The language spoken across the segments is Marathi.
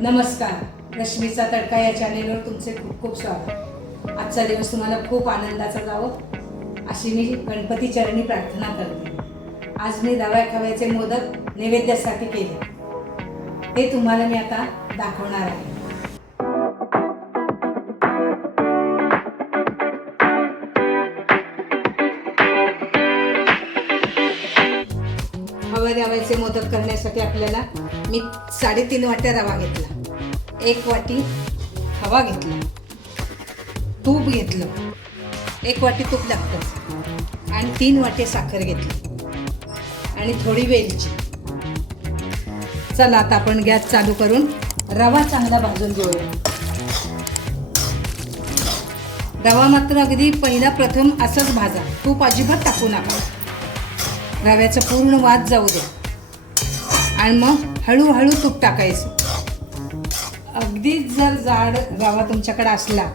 नमस्कार. रश्मीचा तडका या चॅनेलवर तुमचे खूप खूप स्वागत. आजचा दिवस तुम्हाला खूप आनंदाचा जावो. अशी मी गणपती चरणी प्रार्थना करते. आज मी रवा खव्याचे मोदक नैवेद्यासाठी केले. ते तुम्हाला मी आता दाखवणार आहे. हवा रव्याचे मोदक करण्यासाठी आपल्याला मी साडेतीन वाट्या रवा घेतला. एक वाटी हवा घेतला. तूप घेतलं. एक वाटी तूप लागतं. आणि तीन वाटे साखर घेतली. आणि थोडी वेलची. चला आता आपण गॅस चालू करून रवा चांगला भाजून घेऊया. रवा मात्र अगदी पहिला प्रथम असंच भाजा. तूप अजिबात टाकू नका. रव्याचं पूर्ण वाद जाऊ दे. आणि मग हळूहळू तूप टाकायचं. अगदीच जर जाड रवा तुमच्याकडे असला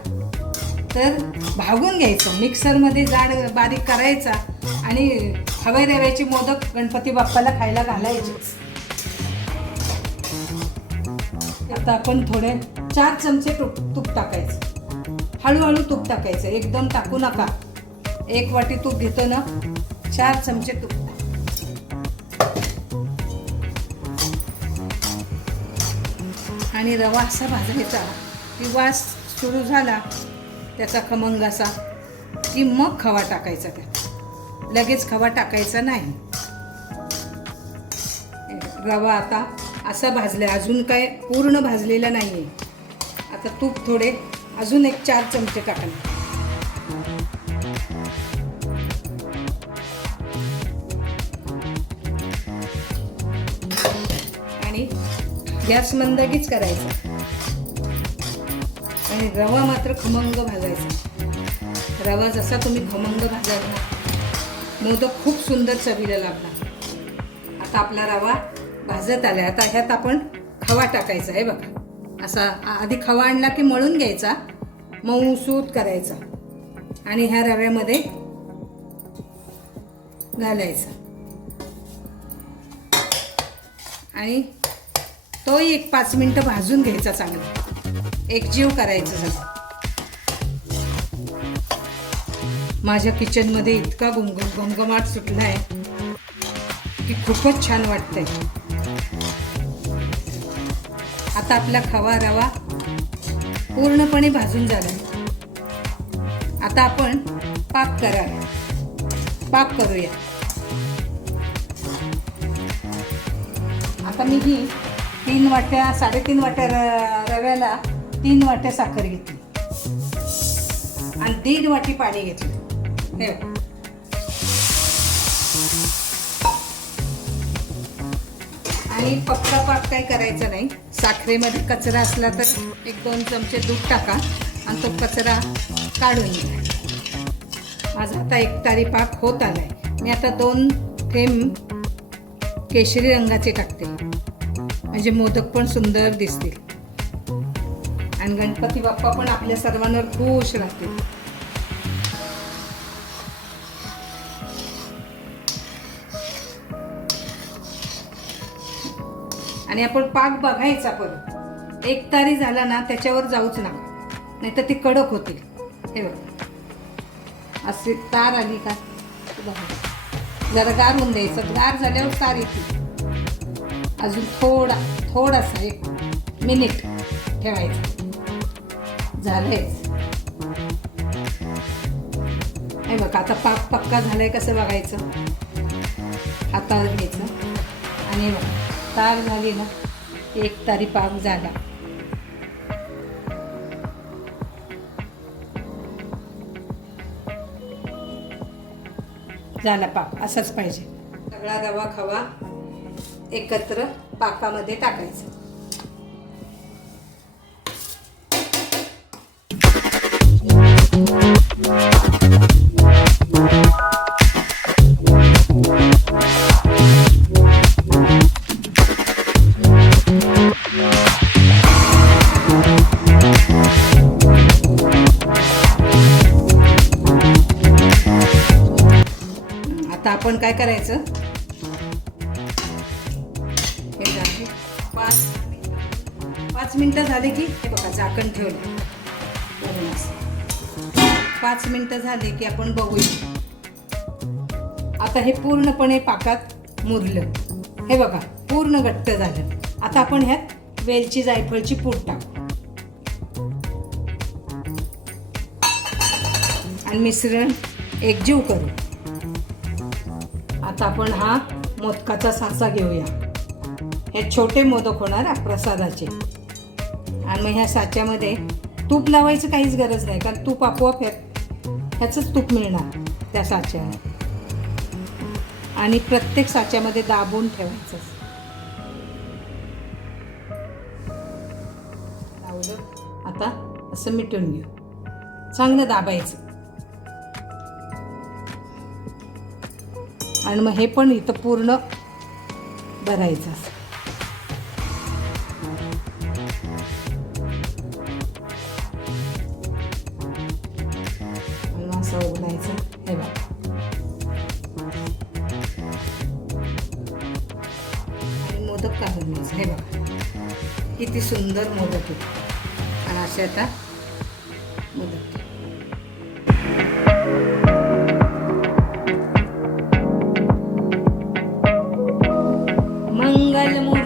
तर भागून घ्यायचं. मिक्सरमध्ये जाड बारीक करायचा आणि हवे रव्याचे मोदक गणपती बाप्पाला खायला घालायचे. आता आपण थोडे चार चमचे तूप तूप टाकायचं. हळूहळू तूप टाकायचं. एकदम टाकू नका. एक वाटी तूप घेतो ना. चार चमचे तूप. आणि रवा असा भाजायचा. की वास सुरू झाला त्याचा खमंग असा की मग खवा टाकायचा त्यात. लगेच खवा टाकायचा नाही. रवा आता असा भाजला अजून काय पूर्ण भाजलेला नाही आहे आता तूप थोडे अजून एक चार चमचे टाकणार. गॅस मंदागीच करायचा. आणि रवा मात्र खमंग भाजायचा. रवा जसा तुम्ही खमंग भाजाल ना मोदक खूप सुंदर चवीला लागला आता आपला रवा भाजत आला आता ह्यात आपण खवा टाकायचा आहे बघा. असा आधी खवा आणला की मळून घ्यायचा. मऊसूत करायचा. आणि ह्या रव्यामध्ये घालायचा. आणि तोही एक पाच मिनटं भाजून घ्यायचा चांगला. एकजीव करायचं सगळं माझ्या किचनमध्ये इतका गुमगम घमघमाट सुटला आहे की खूपच छान वाटतंय. आता आपला खवा रवा पूर्णपणे भाजून झाला आता आपण पाक करा पाक करूया. आता मी ही तीन वाट्या साडेतीन वाट्या र- रव्याला तीन वाट्या साखर घेतली. आणि दीड वाटी पाणी घेतलं. हे आणि पक्का पाक काही करायचा नाही. साखरेमध्ये कचरा असला तर एक दोन चमचे दूध टाका आणि तो कचरा काढून घ्या. माझा आता एक तारी पाक होत आलाय. मी आता दोन थेंब केशरी रंगाचे टाकते. म्हणजे मोदक पण सुंदर दिसतील. आणि गणपती बाप्पा पण आपल्या सर्वांवर खुश राहतील. आणि आपण पाक बघायचा परत एक तारी झाला ना त्याच्यावर जाऊच ना नाही तर ती कडक होतील. हे बघ. असे तार आली का? बघा. जरा गार होऊन द्यायचं. गार झाल्यावर तार येते अजून थोडा थोडासा एक मिनिट ठेवायचा. झालंय. हे बघ आता पाक पक्का झालाय कसं बघायचं? हातावर घ्यायचं. आणि तार झाली ना एक तारी पाक झाला. झाला पाक असाच पाहिजे. सगळा रवा खवा. एकत्र पाकामध्ये टाकायचं. आता आपण काय करायचं? पाच मिनटं झाले की हे बघा झाकण ठेवलं. पाच मिनटं झाले की आपण बघूया. आता हे पूर्णपणे पाकात मुरलं. हे बघा पूर्ण घट्ट झालं. आता आपण ह्यात वेलची जायफळची पूड टाकू. आणि मिश्रण एकजीव करू. आता आपण हा मोदकाचा साचा घेऊया. हे छोटे मोदक होणार प्रसादाचे. आणि मग ह्या साच्यामध्ये तूप लावायचं काहीच गरज नाही कारण तूप आपोआप ह्या ह्याचंच तूप मिळणार त्या साच्यावर आणि प्रत्येक साच्यामध्ये दाबून ठेवायचं लावलं. आता असं मिटून घेऊ. चांगलं दाबायचं. आणि मग हे पण इथं पूर्ण भरायचं असं. किती सुंदर मोदक होते आणि असे आता मोदक. मंगलमूर्ती